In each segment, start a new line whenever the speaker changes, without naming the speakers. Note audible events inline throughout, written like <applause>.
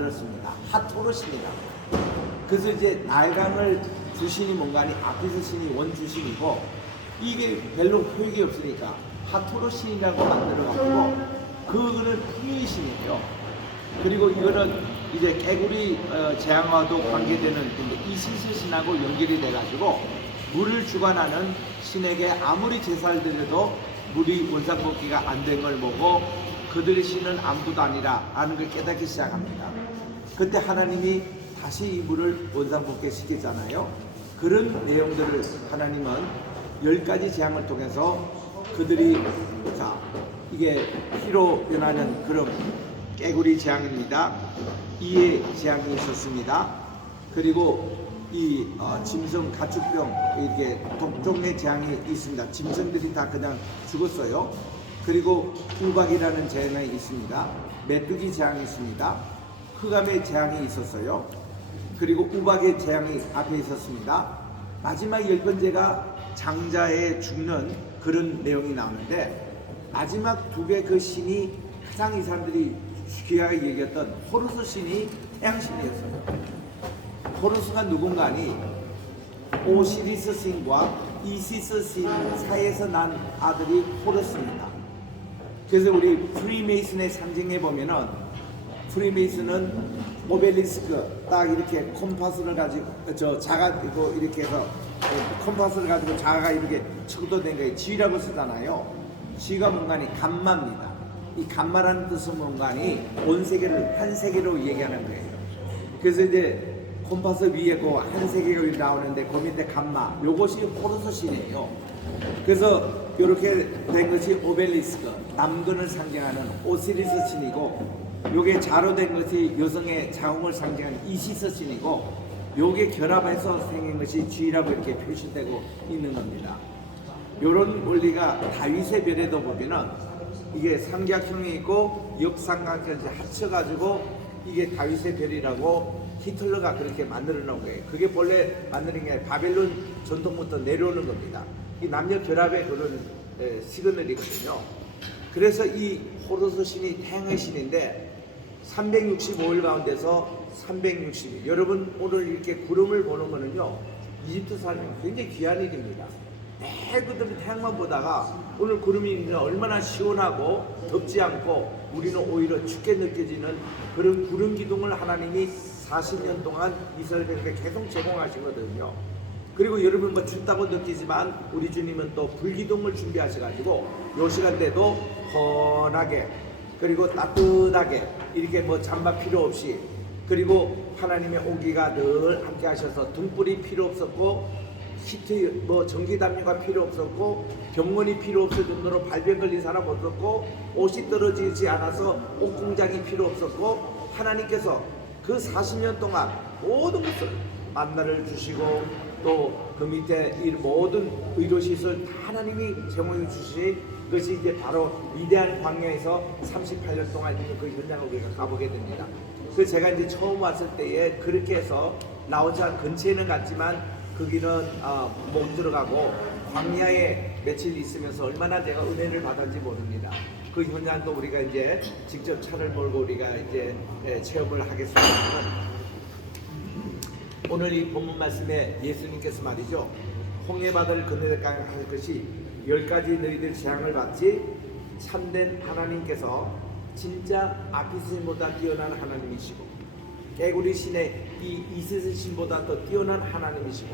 만들었습니다. 하토르신이라고. 그래서 이제 날강을 주신이 뭔가니 앞에서 신이 원주신이고 이게 별로 효익이 없으니까 하토르신이라고 만들어갖고 그거는 풍요의 신이에요. 그리고 이거는 이제 개구리 어, 재앙과도 관계되는 이제 이시스 신하고 연결이 돼가지고 물을 주관하는 신에게 아무리 제사를 드려도 물이 원상복귀가 안 된 걸 보고 그들의 신은 아무도 아니라 하는 걸 깨닫기 시작합니다. 그때 하나님이 다시 이 물을 원상복귀 시키잖아요. 그런 내용들을 하나님은 열 가지 재앙을 통해서 그들이 자 이게 피로 변하는 그런 깨구리 재앙입니다. 이의 재앙이 있었습니다. 그리고 이 어, 짐승 가축병 이렇게 독종의 재앙이 있습니다. 짐승들이 다 그냥 죽었어요. 그리고 우박이라는 재앙이 있습니다. 메뚜기 재앙이 있습니다. 흑암의 재앙이 있었어요. 그리고 우박의 재앙이 앞에 있었습니다. 마지막 열 번째가 장자에 죽는 그런 내용이 나오는데 마지막 두 개 그 신이 가장 이 사람들이 귀하게 얘기했던 호루스 신이 태양신이었어요. 호루스가 누군가니 오시리스 신과 이시스 신 사이에서 난 아들이 호루스입니다. 그래서 우리 프리메이슨의 상징에 보면은 프리메이슨은 오벨리스크 딱 이렇게 콤파스를 가지고 저 자가고 이렇게 해서 콤파스를 가지고 자가 이렇게 척도된 거에 지라고 쓰잖아요. 지가 뭔가니 감마입니다. 이 감마라는 뜻은 뭔가니 온 세계를 한 세계로 얘기하는 거예요. 그래서 이제 콤파스 위에 그한 세계가 이렇게 나오는데 그 밑에 감마 요것이 호르스 신이에요. 그래서 이렇게 된 것이 오벨리스크 남근을 상징하는 오시리스 신이고 요게 자로 된 것이 여성의 자궁을 상징하는 이시스 신이고 요게 결합해서 생긴 것이 쥐라고 이렇게 표시되고 있는 겁니다. 요런 원리가 다윗의 별에도 보면은 이게 삼각형이 있고 역삼각형이 합쳐가지고 이게 다윗의 별이라고 히틀러가 그렇게 만들어 놓은 거예요. 그게 본래 만드는 게 바벨론 전통부터 내려오는 겁니다. 이 남녀 결합의 그런 에, 시그널이거든요. 그래서 이 호로스 신이 태양의 신인데 365일 가운데서 360일. 여러분 오늘 이렇게 구름을 보는 거는요. 이집트 사람이 굉장히 귀한 일입니다. 매 그들 태양만 보다가 오늘 구름이 얼마나 시원하고 덥지 않고 우리는 오히려 춥게 느껴지는 그런 구름 기둥을 하나님이 40년 동안 이스라엘 백성에게 계속 제공하시거든요. 그리고 여러분 뭐 춥다고 느끼지만 우리 주님은 또 불기둥을 준비하셔가지고 요 시간대도 헌하게 그리고 따뜻하게 이렇게 뭐 잠바 필요 없이 그리고 하나님의 오기가 늘 함께 하셔서 등불이 필요 없었고 히트 뭐 전기 담요가 필요 없었고 병원이 필요 없을 정도로 발병 걸린 사람 없었고 옷이 떨어지지 않아서 옷 공장이 필요 없었고 하나님께서 그 40년 동안 모든 것을 만나를 주시고 또 그 밑에 이 모든 의료시설 다 하나님이 제공해 주시 그것이 이제 바로 위대한 광야에서 38년 동안 있는 그 현장을 우리가 가보게 됩니다. 그 제가 이제 처음 왔을 때에 그렇게 해서 라오차 근처에는 갔지만 거기는 어, 못 들어가고 광야에 며칠 있으면서 얼마나 제가 은혜를 받았는지 모릅니다. 그 현장도 우리가 이제 직접 차를 몰고 우리가 이제 예, 체험을 하겠습니다. 오늘 이 본문 말씀에 예수님께서 말이죠. 홍해바다를 건너갈 할 것이 열 가지 너희들 재앙을 받지 참된 하나님께서 진짜 아피스보다 뛰어난 하나님이시고 개구리 신의 이 이스스 신보다 더 뛰어난 하나님이시고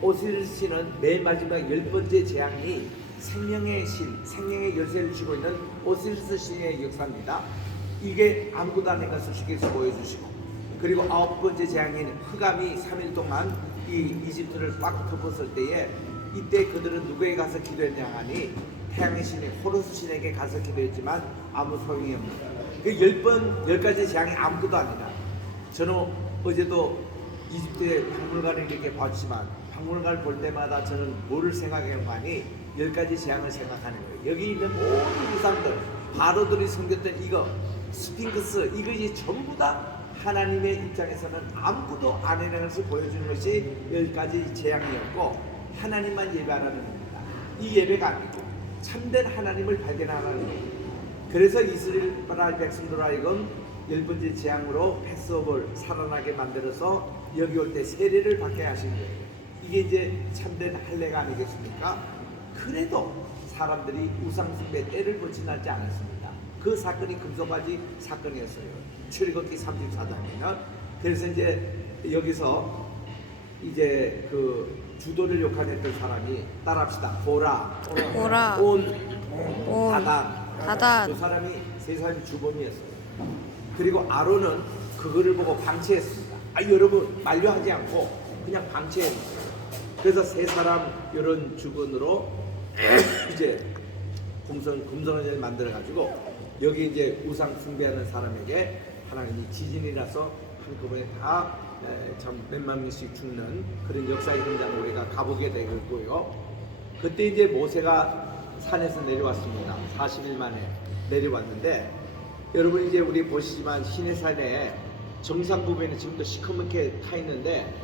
오시리스 신은 맨 마지막 열 번째 재앙이 생명의 신, 생명의 열쇠를 쥐고 있는 오시리스 신의 역사입니다. 이게 아닌 것을 주께서 보여주시고 그리고 아홉 번째 재앙인 흑암이 3일 동안 이 이집트를 꽉 덮었을 때에 이때 그들은 누구에게 가서 기도했냐 하니 태양의 신의 호루스 신에게 가서 기도했지만 아무 소용이 없는 그열 번 열 가지 재앙이 아무것도 아니다. 저는 어제도 이집트의 박물관을 이렇게 봤지만 박물관을 볼 때마다 저는 뭐를 생각해요 하니 열 가지 재앙을 생각하는 거예요. 여기 있는 모든 우상들, 바로들이 섬겼던 이거, 스핑크스 이것이 전부 다 하나님의 입장에서는 아무것도 안 해낸 것을 보여주는 것이 열 가지 재앙이었고 하나님만 예배하라는 겁니다. 이 예배가 아니고 참된 하나님을 발견하라는 겁니다. 그래서 이스라엘 백성들 하여금 열 번째 재앙으로 패스업을 살아나게 만들어서 여기 올 때 세례를 받게 하신 거예요. 이게 이제 참된 할례가 아니겠습니까? 그래도 사람들이 우상 숭배 때를 거친하지 않았습니다. 그 사건이 금송아지 사건이었어요. 출애굽기 34장에는 그래서 이제 여기서 이제 그 주도를 역할했던 사람이 따라합시다. 보라,
보라,
온,
온,
다단,
다단.
그 사람이 세 사람이 주범이었어요. 그리고 아론은 그거를 보고 방치했습니다. 아 여러분 만류하지 않고 그냥 방치했어요. 그래서 세 사람 이런 주권으로 <laughs> 이제 금성 금성을 만들어 가지고 여기 이제 우상 숭배하는 사람에게 하나님이 지진이 나서 한꺼번에 다참 몇만 명씩 죽는 그런 역사의 현장을 우리가 가보게 되고요. 그때 이제 모세가 산에서 내려왔습니다. 40일 만에 내려왔는데 여러분 이제 우리 보시지만 시내산에 정상 부분에는 지금도 시커멓게 타 있는데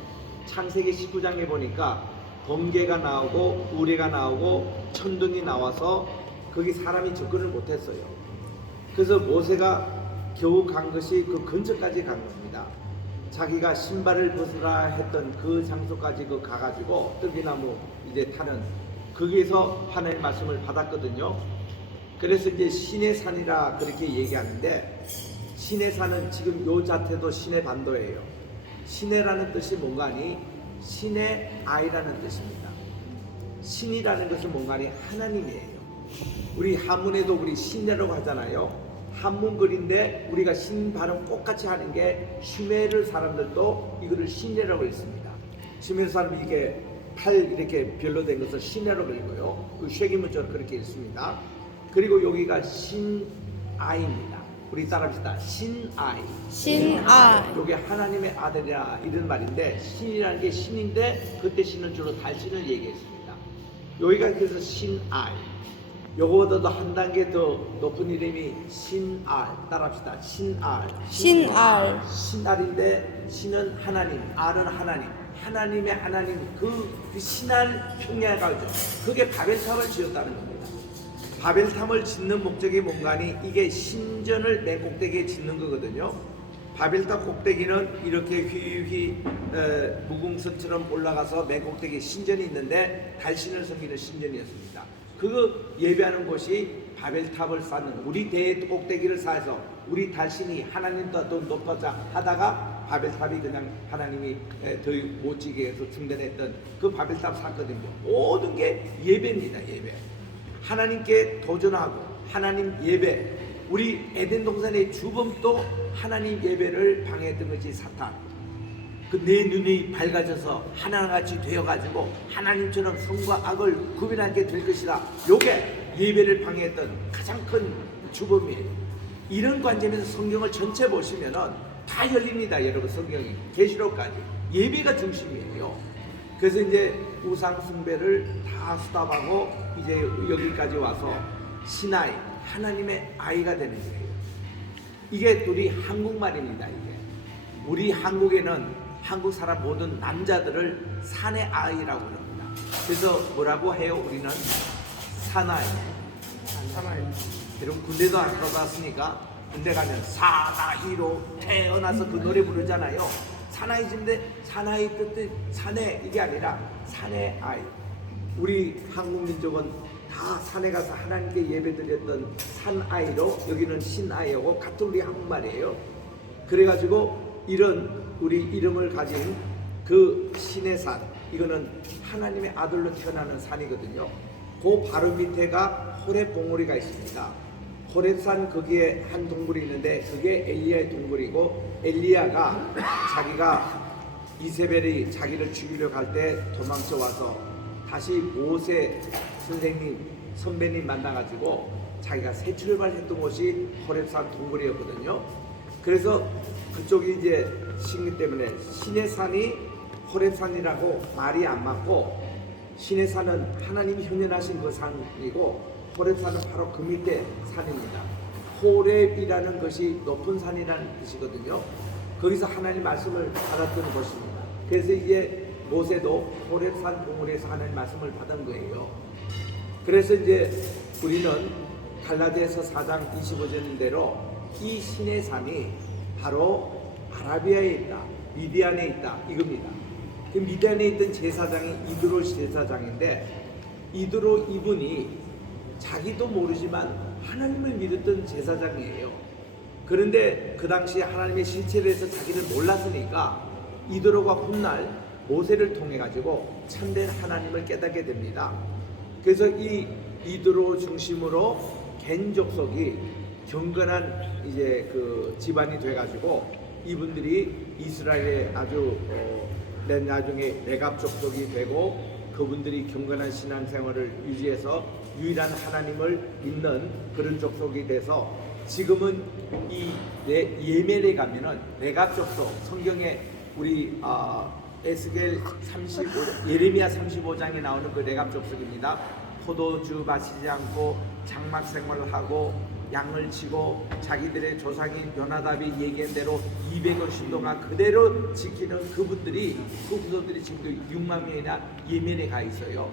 창세기 19장에 보니까 번개가 나오고 우레가 나오고 천둥이 나와서 거기 사람이 접근을 못했어요. 그래서 모세가 겨우 간 것이 그 근처까지 간 겁니다. 자기가 신발을 벗으라 했던 그 장소까지 그 가가지고 뜨기나무 이제 타는 거기에서 하나님 말씀을 받았거든요. 그래서 이제 신의 산이라 그렇게 얘기하는데 신의 산은 지금 요 자태도 신의 반도예요. 신의라는 뜻이 뭔가니 신의 아이라는 뜻입니다. 신이라는 것은 뭔가니 하나님이에요. 우리 한문에도 우리 신이라고 하잖아요. 한문 글인데 우리가 신 발음 똑같이 하는 게 슈메르 사람들도 이거를 신이라고 읽습니다. 슈메르 사람이 이게 팔 이렇게 별로 된 것을 신이라고 읽고요. 그 쉐기문자로 그렇게 읽습니다. 그리고 여기가 신아입니다. 우리 따라합시다. 신아이.
신아,
요게 하나님의 아들이라 이런 말인데 신이라는 게 신인데 그때 신은 주로 달신을 얘기했습니다. 여기가 그래서 신알. 요거보다도 한 단계 더 높은 이름이 신알. 따라합시다. 신알.
신알,
신알인데 신은 하나님, 알은 하나님. 하나님의 하나님 그, 그 신알 평야에 가죠. 그게 바벨탑을 지었다는 겁니다. 바벨탑을 짓는 목적이 뭔가니 이게 신전을 맨 꼭대기에 짓는 거거든요. 바벨탑 꼭대기는 이렇게 휘휘 에, 무궁선처럼 올라가서 맨 꼭대기에 신전이 있는데 달신을 섬기는 신전이었습니다. 그거 예배하는 곳이 바벨탑을 쌓는 우리 대의 꼭대기를 쌓아서 우리 달신이 하나님보다 더 높아져 하다가 바벨탑이 그냥 하나님이 에, 더 못지게 해서 중단했던 그 바벨탑 사건입니다. 모든 게 예배입니다. 예배. 하나님께 도전하고 하나님 예배 우리 에덴 동산의 주범도 하나님 예배를 방해했던 것이 사탄. 그 내 눈이 밝아져서 하나같이 되어가지고 하나님처럼 성과 악을 구별하게 될 것이다. 요게 예배를 방해했던 가장 큰 주범이에요. 이런 관점에서 성경을 전체 보시면은 다 열립니다 여러분 성경이. 계시록까지. 예배가 중심이에요. 그래서 이제 우상 숭배를 다 수답하고 이제 여기까지 와서 신아이 하나님의 아이가 되는 거예요. 이게 우리 한국말입니다. 이게 우리 한국에는 한국 사람 모든 남자들을 산의 아이라고 그럽니다. 그래서 뭐라고 해요? 우리는 사나이. 사나이. 여러분 군대도 안 가봤으니까 군대 가면 사나이로 태어나서 그 노래 부르잖아요. 사나이 집인데 사나이 뜻이 사내 이게 아니라 산의 아이. 우리 한국 민족은 다 산에 가서 하나님께 예배드렸던 산 아이로 여기는 신 아이하고 같은 우리 한국말이에요. 그래가지고 이런 우리 이름을 가진 그 신의 산 이거는 하나님의 아들로 태어나는 산이거든요. 그 바로 밑에가 호렙 봉우리가 있습니다. 호렙산 거기에 한 동굴이 있는데 그게 엘리야의 동굴이고 엘리야가 자기가 이세벨이 자기를 죽이려 갈때 도망쳐 와서 다시 모세 선생님 선배님 만나가지고 자기가 새 출발했던 곳이 호렙산 동굴이었거든요. 그래서 그쪽이 이제 신기 때문에 신의 산이 호렙산이라고 말이 안 맞고 신의 산은 하나님이 현현하신 그 산이고 호렙산은 바로 그 밑에 산입니다. 호렙이라는 것이 높은 산이라는 뜻이거든요. 거기서 하나님 말씀을 받았던 곳입니다. 그래서 이제 모세도 호렙산 동굴에서 하나님 말씀을 받은 거예요. 그래서 이제 우리는 갈라디아서 4장 25절인 대로 이 신의 산이 바로 아라비아에 있다, 미디안에 있다 이겁니다. 그 미디안에 있던 제사장이 이드로 제사장인데 이드로 이분이 자기도 모르지만 하나님을 믿었던 제사장이에요. 그런데 그 당시 하나님의 실체를 해서 자기는 몰랐으니까 이드로가 훗날 모세를 통해 가지고 참된 하나님을 깨닫게 됩니다. 그래서 이 이드로 중심으로 겐 족속이 경건한 이제 그 집안이 돼 가지고 이분들이 이스라엘의 아주 어, 맨 나중에 레갑 족속이 되고 그분들이 경건한 신앙생활을 유지해서 유일한 하나님을 믿는 그런 족속이 돼서 지금은 이 레- 예멘에 가면은 레갑 족속 성경에 우리 아, 에스겔 35 예레미야 35장에 나오는 그 레갑 족속입니다. 포도주 마시지 않고 장막 생활을 하고 양을 치고 자기들의 조상인 요나답이 얘기한 대로 200여 동안 그대로 지키는 그분들이 그 후손들이 지금도 6만 명이나 예멘에 가 있어요.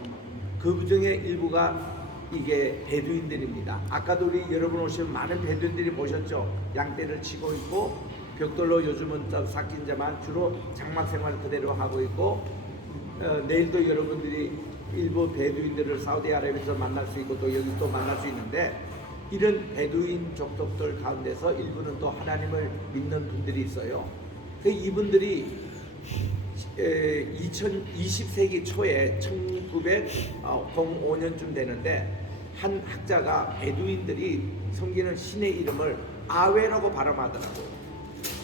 그 중에 일부가 이게 베두인들입니다. 아까도 우리 여러분 오시면 많은 베두인들이 보셨죠. 양떼를 치고 있고 벽돌로 요즘은 좀 삭힌 자만 주로 장막 생활 그대로 하고 있고 어, 내일도 여러분들이 일부 베두인들을 사우디아라비아에서 만날 수 있고 또 여기 또 만날 수 있는데 이런 베두인 족속들 가운데서 일부는 또 하나님을 믿는 분들이 있어요. 그 이분들이 2020세기 초에 1905년쯤 되는데 한 학자가 베두인들이 섬기는 신의 이름을 아웨라고 발음하더라고요.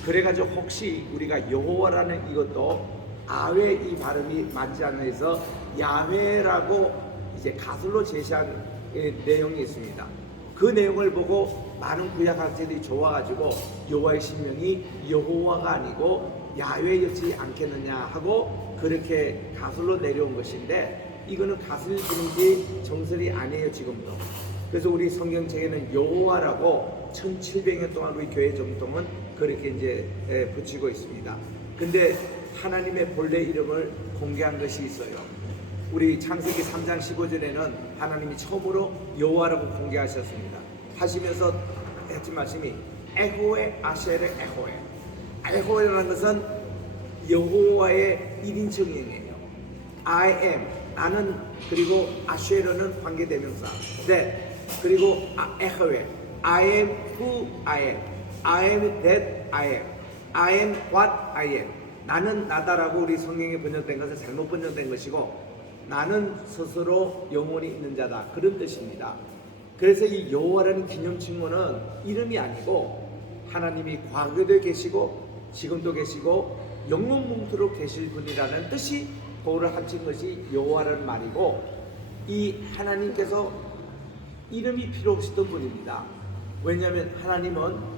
그래가지고 혹시 우리가 여호와라는 이것도 아웨 이 발음이 맞지 않아 해서 야훼라고 이제 가설로 제시한 예, 내용이 있습니다. 그 내용을 보고 많은 구약 학자들이 좋아가지고 여호와의 신명이 여호와가 아니고 야훼였지 않겠느냐 하고 그렇게 가설로 내려온 것인데 이거는 가설 분위기 정설이 아니에요 지금도. 그래서 우리 성경책에는 여호와라고 1700년 동안 우리 교회 정통은 그렇게 이제 에, 붙이고 있습니다. 근데 하나님의 본래 이름을 공개한 것이 있어요. 우리 창세기 3장 15절에는 하나님이 처음으로 여호와라고 공개하셨습니다. 하시면서 했지 말씀이 에호에 아쉐르 에호에 에호에라는 것은 여호와의 1인칭이에요. I am 나는 그리고 아쉐르는 관계대명사. that 그리고 아, 에호에 I am who I am. I am that I am. I am what I am. 나는 나다라고 우리 성경에 번역된 것은 잘못 번역된 것이고 나는 스스로 영원히 있는 자다 그런 뜻입니다. 그래서 이 여호와라는 기념칭호는 이름이 아니고 하나님이 과거도 계시고 지금도 계시고 영원뭉토록 계실 분이라는 뜻이 도를 합친 것이 여호와라는 말이고 이 하나님께서 이름이 필요 없었던 분입니다. 왜냐하면 하나님은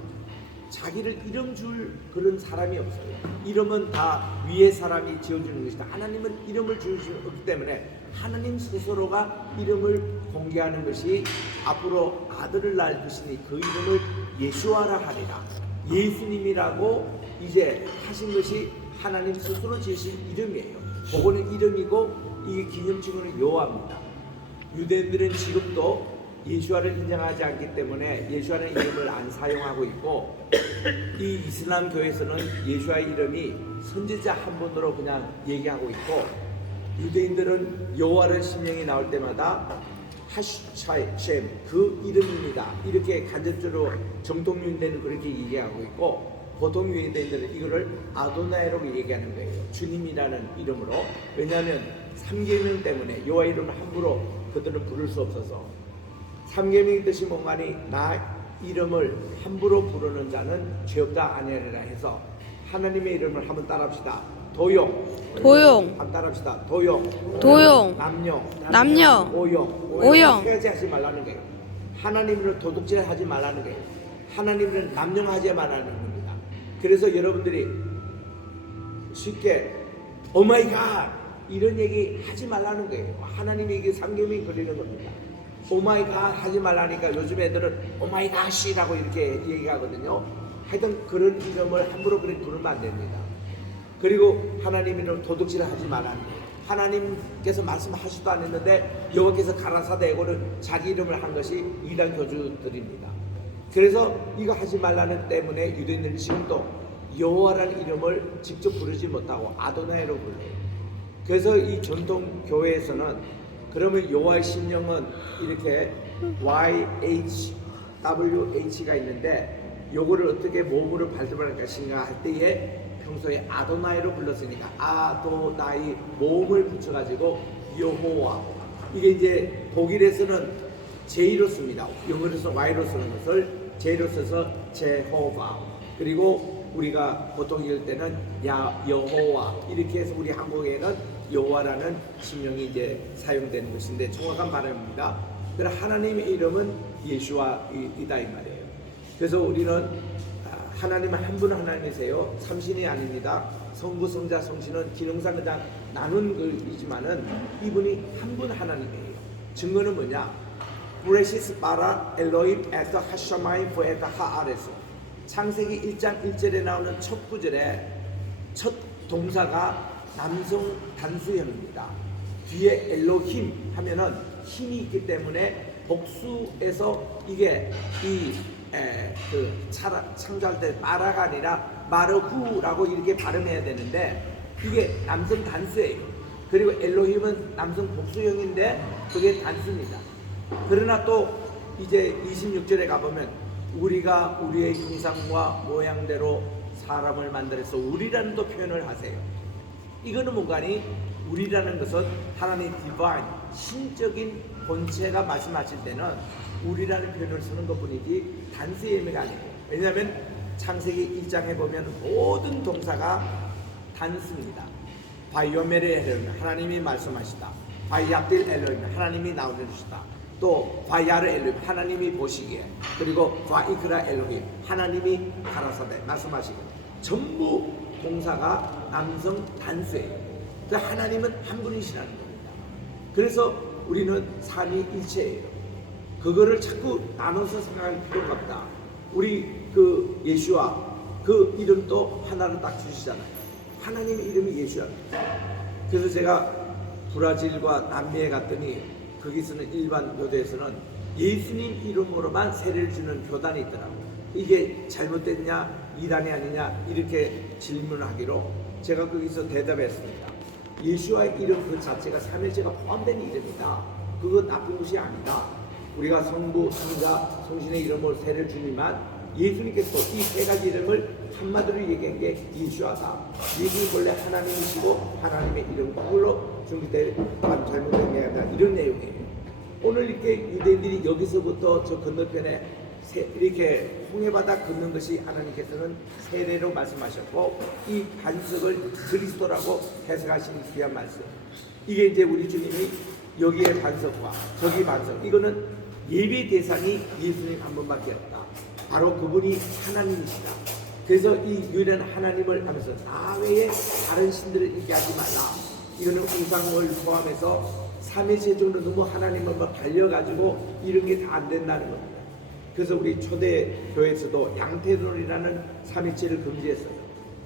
자기를 이름 줄 그런 사람이 없어요. 이름은 다 위에 사람이 지어주는 것이다. 하나님은 이름을 주시기 때문에 하나님 스스로가 이름을 공개하는 것이 앞으로 아들을 낳을 것이니 그 이름을 예수하라 하리라. 예수님이라고 이제 하신 것이 하나님 스스로 지으신 이름이에요. 그거는 이름이고 이게 기념칭호는 여호와입니다. 유대인들은 지금도 예수와를 인정하지 않기 때문에 예수와는 이름을 안 사용하고 있고 이 이슬람 교회에서는 예수와의 이름이 선지자 한 분으로 그냥 얘기하고 있고 유대인들은 여호와를 신명이 나올 때마다 하슈차이셴 그 이름입니다. 이렇게 간접적으로 정통 유대는 그렇게 얘기하고 있고 보통 유대인들은 이거를 아도나이라고 얘기하는 거예요. 주님이라는 이름으로. 왜냐하면 삼계명 때문에 여호와 이름을 함부로 그들은 부를 수 없어서 삼계명의 뜻이 뭔가니 나 이름을 함부로 부르는 자는 죄없다 아니라 해서 하나님의 이름을 한번 따라합시다. 도용.
도용.
한번 따라합시다. 도용.
도용.
남용.
남녀.
오용.
오용.
세가지 하지 말라는 거예요. 하나님을 도둑질 하지 말라는 거예요. 하나님을 남용하지 말라는 겁니다. 그래서 여러분들이 쉽게 오마이갓 이런 얘기 하지 말라는 거예요. 하나님이 이게 삼계명이 걸리는 겁니다. 오마이갓 하지 말라니까 요즘 애들은 오마이갓이라고 이렇게 얘기하거든요. 하여튼 그런 이름을 함부로 그렇게 부르면 안 됩니다. 그리고 하나님 이름 도둑질 하지 거예요. 하나님께서 말씀하시도 않았는데 여호와께서 가라사대고는 자기 이름을 한 것이 이단 교주들입니다. 그래서 이거 하지 말라는 때문에 유대인들은 지금도 여호와라는 이름을 직접 부르지 못하고 아도나이로 불러요. 그래서 이 전통 교회에서는 그러면 여호와의 심령은 이렇게 Y H W H가 있는데 요거를 어떻게 몸으로 발달할 것인가 할 때에 평소에 아도나이로 불렀으니까 아도나이 몸을 붙여가지고 여호와. 이게 이제 독일에서는 J로 씁니다. 영어로서 Y로 쓰는 것을. J로 써서 제호바. 그리고 우리가 보통 읽을 때는 야 여호와 이렇게 해서 우리 한국에는 여호와라는 신명이 이제 사용되는 것인데 정확한 발음입니다. 그래서 하나님의 이름은 예수와이다 이 말이에요. 그래서 우리는 아, 하나님은 한 분 하나님이세요. 삼신이 아닙니다. 성부, 성자, 성신은 기능상 그냥 나눈 것이지만은 이분이 한 분 하나님이에요. 증거는 뭐냐? 브레시스 바라 엘로임 에터 하샤마임 포에터 하아레스 창세기 1장 1절에 나오는 첫 구절에 첫 동사가 남성 단수형입니다. 뒤에 엘로힘 하면은 힘이 있기 때문에 복수에서 이게 이그 창조할 때 마라가 아니라 마르후라고 이렇게 발음해야 되는데 이게 남성 단수예요. 그리고 엘로힘은 남성 복수형인데 그게 단수입니다. 그러나 또 이제 26절에 가보면 우리가 우리의 형상과 모양대로 사람을 만들어서 우리라는 또 표현을 하세요. 이거는 뭔가니 우리라는 것은 하나님의 디바인 신적인 본체가 말씀하실 때는 우리라는 표현을 쓰는 것뿐이지 단수의 의미가 아니에요. 왜냐하면 창세기 1장에 보면 모든 동사가 단수입니다. 바이오메레 엘로임 하나님이 말씀하시다. 바이아빌 엘로임 하나님이 나오시다. 또 바야르 엘로임 하나님이 보시기에 그리고 바이크라 엘로임 하나님이 가라사대 말씀하시고 전부 동사가 남성 단수예요. 그 하나님은 한 분이시라는 겁니다. 그래서 우리는 삼위일체예요. 그거를 자꾸 나눠서 생각할 필요가 없다. 우리 그 예수와 그 이름도 하나를 딱 주시잖아요. 하나님의 이름이 예수입니다. 그래서 제가 브라질과 남미에 갔더니 거기서는 일반 교도에서는 예수님 이름으로만 세례를 주는 교단이 있더라고요. 이게 잘못됐냐, 이단이 아니냐 이렇게 질문하기로 제가 거기서 대답했습니다. 예수와의 이름 그 자체가 삼일체가 포함된 이름이다. 그건 나쁜 것이 아니다. 우리가 성부, 성자, 성신의 이름으로 세례를 주지만 예수님께서 이 세 가지 이름을 한마디로 얘기한 게 예수하다. 예수님 원래 하나님이시고 하나님의 이름 그걸로 중국대 잘못된 게 아니라 이런 내용이에요. 오늘 이렇게 유대인들이 여기서부터 저 건너편에 세- 이렇게 홍해바다 걷는 것이 하나님께서는 세례로 말씀하셨고 이 반석을 그리스도라고 해석하신 귀한 말씀. 이게 이제 우리 주님이 여기에 반석과 저기 반석 이거는 예배 대상이 예수님 한 분밖에 없다. 바로 그분이 하나님이시다. 그래서 이 유일한 하나님을 하면서 나 외에 다른 신들을 얘기하지 말라. 이거는 우상을 포함해서 삼위체적으로 너무 하나님을 막 달려가지고 이런 게 다 안 된다는 겁니다. 그래서 우리 초대 교회에서도 양태론이라는 삼위체를 금지했어요.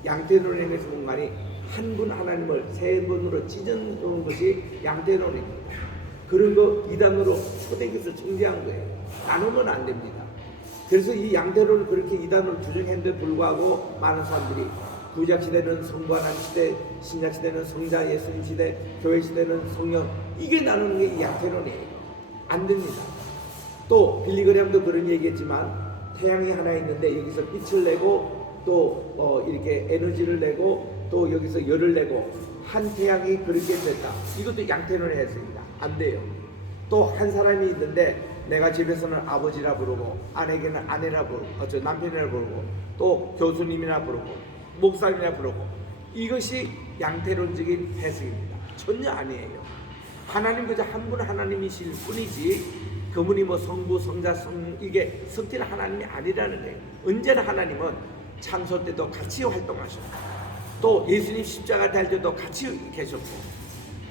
양태론에서 공간이 한 분 하나님을 세 분으로 찢어놓은 것이 양태론입니다. 그런 거 이단으로 초대교에서 정지한 거예요. 나누면 안 됩니다. 그래서 이 양태론을 그렇게 이단으로 규정했는데 불구하고 많은 사람들이 구약 시대는 하나님 시대, 신약 시대는 성자 예수님 시대, 교회 시대는 성령 이게 나누는 게이 양태론이에요. 안 됩니다. 또 빌리그램도 그런 얘기했지만 태양이 하나 있는데 여기서 빛을 내고 또 어, 이렇게 에너지를 내고 또 여기서 열을 내고 한 태양이 그렇게 됐다. 이것도 양태론의 해석입니다. 안 돼요. 또 한 사람이 있는데 내가 집에서는 아버지라 부르고 아내에게는 아내라 부르고 어, 저 남편이라 부르고 또 교수님이라 부르고 목사님이라 부르고 이것이 양태론적인 해석입니다. 전혀 아니에요. 하나님 그저 한 분 하나님이실 뿐이지 그분이 뭐 성부 성자 성 이게 석질 하나님이 아니라는 거예요. 언제나 하나님은 창조 때도 같이 활동하셨고 또 예수님 십자가 달 때도 같이 계셨고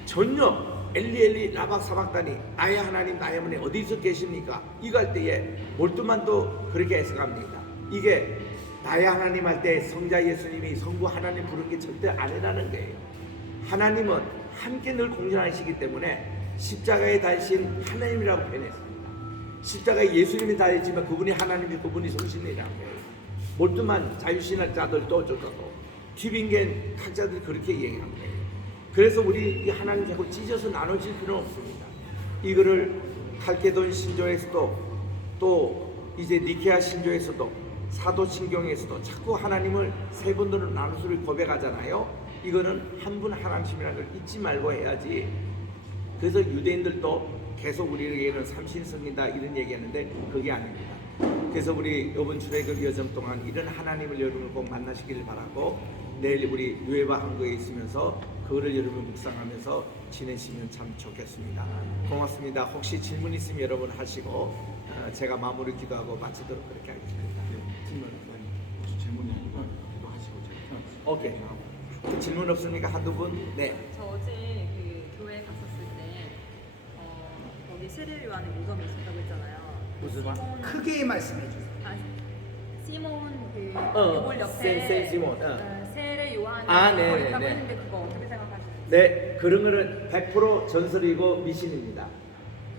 전혀 엘리 엘리 라박 사박다니 나의 하나님 나의 어머니 어디서 계십니까? 이거 할 때에 몰두만도 그렇게 해석합니다. 이게 나의 하나님 할 때 성자 예수님이 성부 하나님 부른 게 절대 아니라는 거예요. 하나님은 함께 늘 공존하시기 때문에 십자가에 달신 하나님이라고 표현했습니다. 십자가에 예수님이 달렸지만 그분이 하나님이 그분이 성신이라는 거예요. 몰두만 자유신학자들도 저도 튜빙겐 학자들이 그렇게 얘기한 거예요. 그래서 우리 이 하나님 자꾸 찢어서 나눠질 필요는 없습니다. 이거를 칼케돈 신조에서도 또 이제 니케아 신조에서도 사도신경에서도 자꾸 하나님을 세 분으로 나누수를 고백하잖아요. 이거는 한 분 하나님이라는 걸 잊지 말고 해야지. 그래서 유대인들도 계속 우리에게는 삼신성이다 이런 얘기했는데 그게 아닙니다. 그래서 우리 이번 출애굽 여정 동안 이런 하나님을 여러분 꼭 만나시기를 바라고 내일 우리 누에바 한국에 있으면서 그거를 여러분 묵상하면서 지내시면 참 좋겠습니다. 고맙습니다. 혹시 질문 있으면 여러분 하시고 어, 제가 마무리 기도하고 마치도록 그렇게 하겠습니다.
질문 혹시 질문이 있으면 기도하시고 제가
오케이. 질문 없으니까 한두 분? 네.
저 어제 그 교회 갔었을 때 어, 거기 세례 요한의 무덤이 있었다고 했잖아요.
무슨
크게 말씀해 주세요.
아, 시몬 그
어,
옆에
세- 세- 시몬, 어.
어, 세례 요한이
아, 네, 네,
있다고
네.
했는데 그거 어떻게 생각하시는지?
네, 그런 거는 100% 전설이고 미신입니다.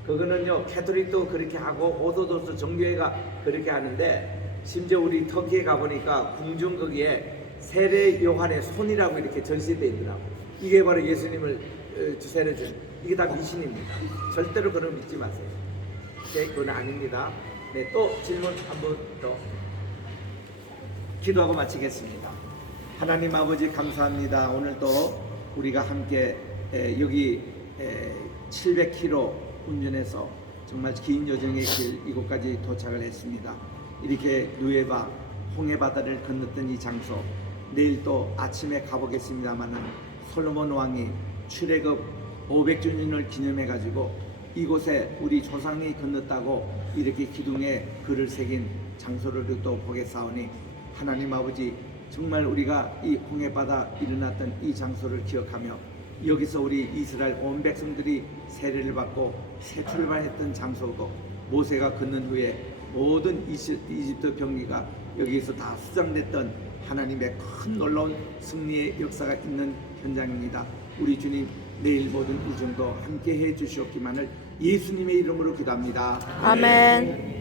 그거는요, 캐톨릭도 그렇게 하고 오도도스 정교회가 그렇게 하는데 심지어 우리 터키에 가보니까 궁중 거기에 세례 요한의 손이라고 이렇게 전시되어 있더라고. 이게 바로 예수님을 어, 세례 준 이게 다 미신입니다. 절대로 그런 거 믿지 마세요. 네, 그건 아닙니다. 네, 또 질문 한 번 더. 기도하고 마치겠습니다. 하나님 아버지 감사합니다. 오늘도 우리가 함께 에, 여기 700km 운전해서 정말 긴 여정의 길 이곳까지 도착을 했습니다. 이렇게 누에바 홍해 바다를 건넜던 이 장소 내일 또 아침에 가보겠습니다만은 솔로몬 왕이 출애굽 500주년을 기념해 가지고 이곳에 우리 조상이 건넜다고 이렇게 기둥에 글을 새긴 장소를 또 보겠사오니 하나님 아버지 정말 우리가 이 홍해바다 일어났던 이 장소를 기억하며 여기서 우리 이스라엘 온 백성들이 세례를 받고 새 출발했던 장소고 모세가 걷는 후에 모든 이집트 병기가 여기에서 다 수장됐던 하나님의 큰 놀라운 승리의 역사가 있는 현장입니다. 우리 주님 내일 모든 일정도 함께 해 주시옵기만을 예수님의 이름으로 기도합니다.
아멘.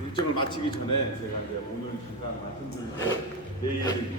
일정을 마치기 전에 제가 이제 오늘 잠깐 말씀드릴 때 내일